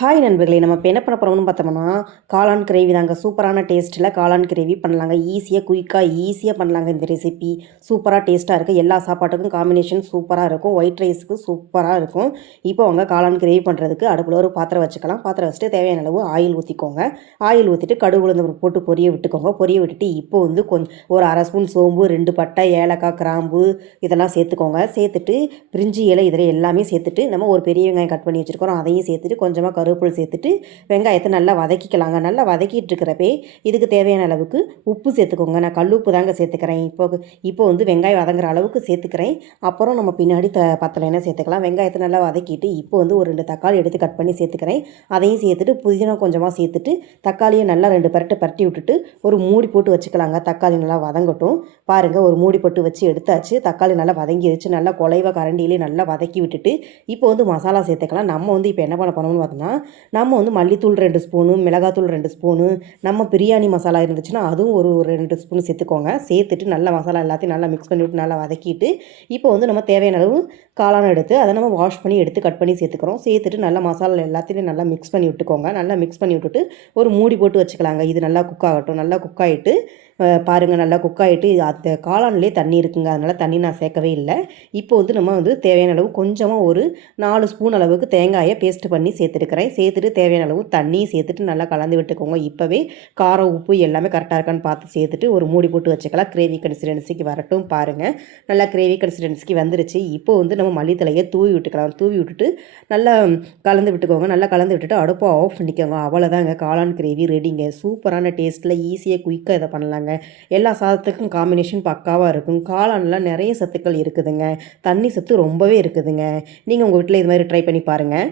Hi நண்பர்களே! நம்ம இப்போ என்ன பண்ண போகிறோம்னு பார்த்தோம்னா, காளான் கிரேவி தாங்க. சூப்பரான டேஸ்ட்டில் காளான் கிரேவி பண்ணலாங்க. ஈஸியாக பண்ணலாங்க இந்த ரெசிபி. சூப்பராக டேஸ்ட்டாக இருக்குது. எல்லா சாப்பாட்டுக்கும் காம்பினேஷன் சூப்பராக இருக்கும். ஒயிட் ரைஸுக்கு சூப்பராக இருக்கும். இப்போ அவங்க காளான் கிரேவி பண்ணுறதுக்கு அடுப்பில் ஒரு பாத்திரம் வச்சுக்கலாம். பாத்திரம் வச்சுட்டு தேவையான அளவு ஆயில் ஊற்றிக்கோங்க. ஆயில் ஊற்றிட்டு கடுகு உளுந்து போட்டு பொரிய விட்டுக்கோங்க. பொரிய விட்டுட்டு இப்போ வந்து ஒரு அரை ஸ்பூன் சோம்பு, 2 பட்டை, ஏலக்காய், கிராம்பு இதெல்லாம் சேர்த்துக்கோங்க. சேர்த்துட்டு பிரிஞ்சி இலை இதில் எல்லாமே சேர்த்துட்டு நம்ம ஒரு பெரிய வெங்காயம் கட் பண்ணி வச்சுருக்கோம். அதையும் சேர்த்துட்டு கொஞ்சமாக கருவேப்பிலை சேர்த்துட்டு வெங்காயத்தை நல்லா வதக்கிக்கலாங்க. நல்லா வதக்கிட்டு இருக்கிறப்பே இதுக்கு தேவையான அளவுக்கு உப்பு சேர்த்துக்கோங்க. நான் கல் உப்பு தாங்க சேர்த்துக்கிறேன். இப்போ வந்து வெங்காயம் வதங்குற அளவுக்கு சேர்த்துக்கிறேன். அப்புறம் நம்ம பின்னாடி பத்தலைன்னா சேர்த்துக்கலாம். வெங்காயத்தை நல்லா வதக்கிட்டு இப்போ வந்து ஒரு 2 தக்காளி எடுத்து கட் பண்ணி சேர்த்துக்கிறேன். அதையும் சேர்த்துட்டு புதினா கொஞ்சமாக சேர்த்துட்டு தக்காளியை நல்லா 2 பரட்டி விட்டுட்டு ஒரு மூடி போட்டு வச்சுக்கலாங்க. தக்காளி நல்லா வதங்கட்டும். பாருங்கள், ஒரு மூடி போட்டு வச்சு எடுத்தாச்சு. தக்காளி நல்லா வதங்கிடுச்சு. நல்லா குலைவா கரண்டியிலே நல்லா வதக்கி விட்டுட்டு இப்போ வந்து மசாலா சேர்த்துக்கலாம். நம்ம வந்து இப்போ என்ன பண்ண போனோம்னு பார்த்தோம்னா, நம்ம வந்து மல்லித்தூள் 2 ஸ்பூனு, மிளகாத்தூள் 2 ஸ்பூனு, நம்ம பிரியாணி மசாலா இருந்துச்சுன்னா அதுவும் ஒரு 2 ஸ்பூன் சேர்த்துக்கோங்க. சேர்த்துட்டு நல்லா மசாலா எல்லாத்தையும் நல்லா மிக்ஸ் பண்ணி விட்டு நல்லா வதக்கிட்டு இப்போ வந்து நம்ம தேவையான அளவு காளான் எடுத்து அதை நம்ம வாஷ் பண்ணி எடுத்து கட் பண்ணி சேர்த்துக்கிறோம். சேர்த்துட்டு நல்லா மசாலா எல்லாத்தையும் நல்லா மிக்ஸ் பண்ணி விட்டுக்கோங்க. நல்லா மிக்ஸ் பண்ணி விட்டுட்டு ஒரு மூடி போட்டு வச்சுக்கலாங்க. இது நல்லா குக் ஆகட்டும். நல்லா குக் ஆகிட்டு பாருங்கள், நல்லா குக் ஆகிட்டு அந்த காளான்லேயே தண்ணி இருக்குங்க. அதனால் தண்ணி நான் சேர்க்கவே இல்லை. இப்போ வந்து நம்ம வந்து தேவையான அளவு கொஞ்சமாக ஒரு 4 ஸ்பூன் அளவுக்கு தேங்காயை பேஸ்ட் பண்ணி சேர்த்துருக்கிறேன். சேர்த்துட்டு தேவையான அளவு தண்ணி சேர்த்துட்டு நல்லா கலந்து விட்டுக்கோங்க. இப்போவே காரம் உப்பு எல்லாமே கரெக்டாக இருக்கான்னு பார்த்து சேர்த்துட்டு ஒரு மூடி போட்டு வச்சுக்கலாம். கிரேவி கன்சிஸ்டன்சிக்கு வரட்டும். பாருங்கள், நல்லா கிரேவி கன்சிஸ்டன்சிக்கு வந்துருச்சு. இப்போ வந்து நம்ம மல்லித்தலையை தூவி விட்டுக்கலாம். தூவி விட்டுட்டு நல்லா கலந்து விட்டுக்கோங்க. நல்லா கலந்து விட்டுட்டு அடுப்பை ஆஃப் பண்ணிக்கோங்க. அவ்வளோதாங்க, காளான் கிரேவி ரெடிங்க. சூப்பரான டேஸ்ட்டில் ஈஸியாக குயிக்காக இதை பண்ணலாங்க. எல்லா சாதத்துக்கும் காம்பினேஷன் பக்காவாக இருக்கும். காளான்லாம் நிறைய சத்துக்கள் இருக்குதுங்க. தண்ணி சத்து ரொம்பவே இருக்குதுங்க. நீங்கள் உங்கள் வீட்டில் இது மாதிரி ட்ரை பண்ணி பாருங்கள்.